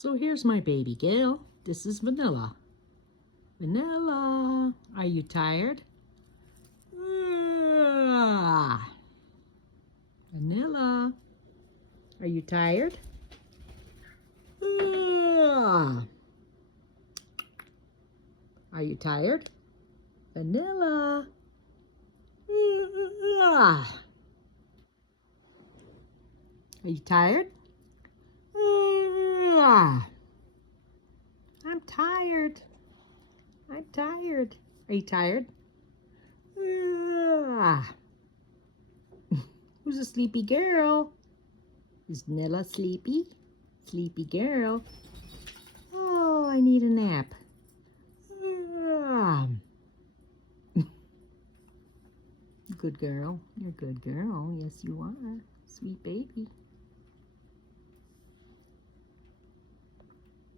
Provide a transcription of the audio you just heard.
So here's my baby girl. This is Vanilla. Vanilla, are you tired? Vanilla, are you tired? Are you tired? Vanilla. Are you tired? I'm tired. I'm tired. Are you tired? Who's a sleepy girl? Is Nilla sleepy? Sleepy girl. Oh, I need a nap. Good girl. You're a good girl. Yes, you are. Sweet baby.